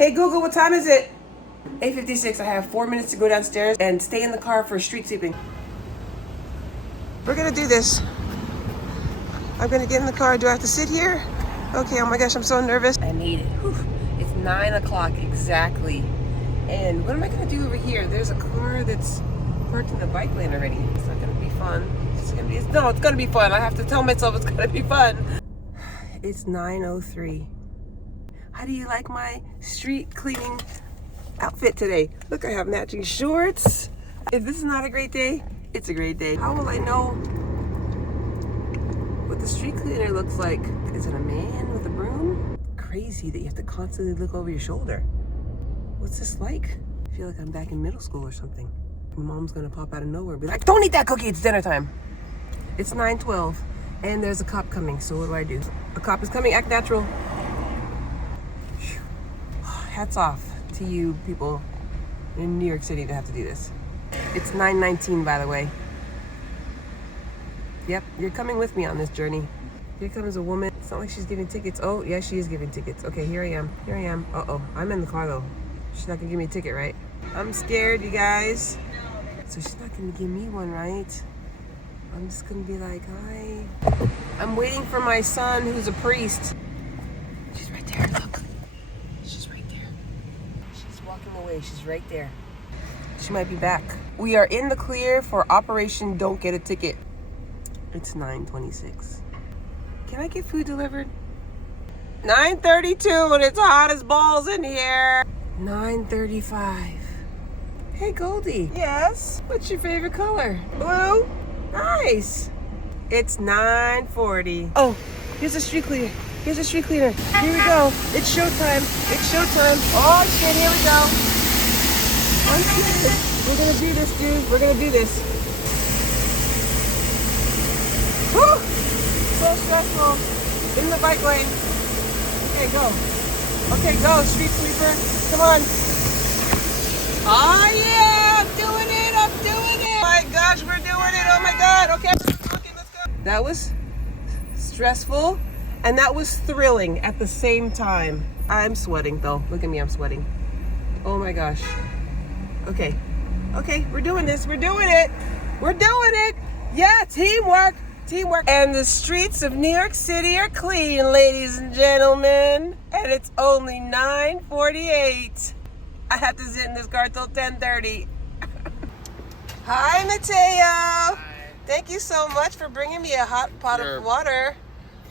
Hey Google, what time is it? 8:56. I have 4 minutes to go downstairs and stay in the car for street sweeping. We're gonna do this. I'm gonna get in the car. Do I have to sit here? Okay, oh my gosh, I'm so nervous. I made it. Whew. It's 9 o'clock exactly. And what am I gonna do over here? There's a car that's parked in the bike lane already. It's not gonna be fun. It's gonna be fun. I have to tell myself it's gonna be fun. It's 9:03. How do you like my street cleaning outfit today? Look, I have matching shorts. If this is not a great day, it's a great day. How will I know what the street cleaner looks like? Is it a man with a broom? Crazy that you have to constantly look over your shoulder. What's this like? I feel like I'm back in middle school or something. My mom's gonna pop out of nowhere and be like, don't eat that cookie, it's dinner time. It's 9:12 and there's a cop coming, so what do? A cop is coming, act natural. Hats off to you people in New York City that have to do this. It's 9:19, by the way. Yep, you're coming with me on this journey. Here comes a woman. It's not like she's giving tickets. Oh, yeah, she is giving tickets. Okay, here I am. Uh-oh, I'm in the car though. She's not gonna give me a ticket, right? I'm scared, you guys. So she's not gonna give me one, right? I'm just gonna be like, hi. I'm waiting for my son who's a priest. She's right there, look. She's right there. She's walking away, she's right there. She might be back. We are in the clear for Operation Don't Get a Ticket. It's 9:26. Can I get food delivered? 9:32 and it's hot as balls in here. 9:35. Hey Goldie. Yes? What's your favorite color? Blue? Nice. It's 9:40. Oh, here's a street cleaner. Here we go. It's showtime. Oh shit, here we go. I'm scared. We're gonna do this, dude. We're gonna do this. Whew! So stressful. In the bike lane. Okay, go. Okay, go, street sweeper. Come on. Oh yeah, I'm doing it. Oh my gosh, we're doing it. Oh my God. Okay, let's go. That was stressful and that was thrilling at the same time. I'm sweating though. Look at me, I'm sweating. Oh my gosh. Okay, we're doing this. We're doing it. Yeah, teamwork. And the streets of New York City are clean, ladies and gentlemen. And it's only 9:48. I have to sit in this car till 10:30. Hi, Mateo. Hi. Thank you so much for bringing me a hot pot of water.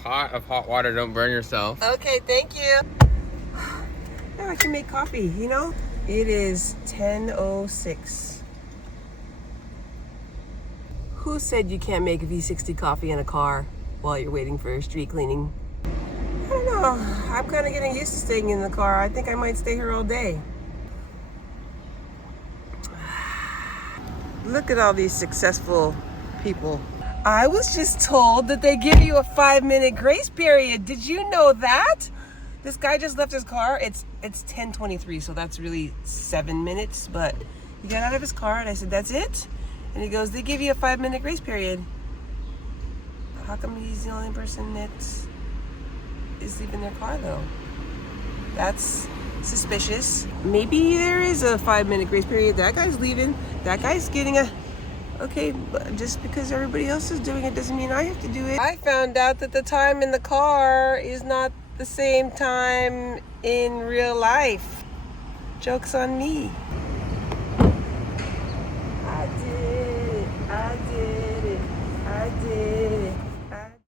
Pot of hot water, don't burn yourself. Okay, thank you. Now I can make coffee, you know? It is 10:06. Who said you can't make V60 coffee in a car while you're waiting for street cleaning? I don't know. I'm kind of getting used to staying in the car. I think I might stay here all day. Look at all these successful people. I was just told that they give you a 5-minute grace period. Did you know that? This guy just left his car. It's 10:23, so that's really 7 minutes. But he got out of his car and I said, that's it? And he goes, they give you a 5-minute grace period. How come he's the only person that is leaving their car though? That's suspicious. Maybe there is a 5-minute grace period. That guy's leaving. That guy's getting a... Okay, but just because everybody else is doing it doesn't mean I have to do it. I found out that the time in the car is not the same time in real life. Joke's on me.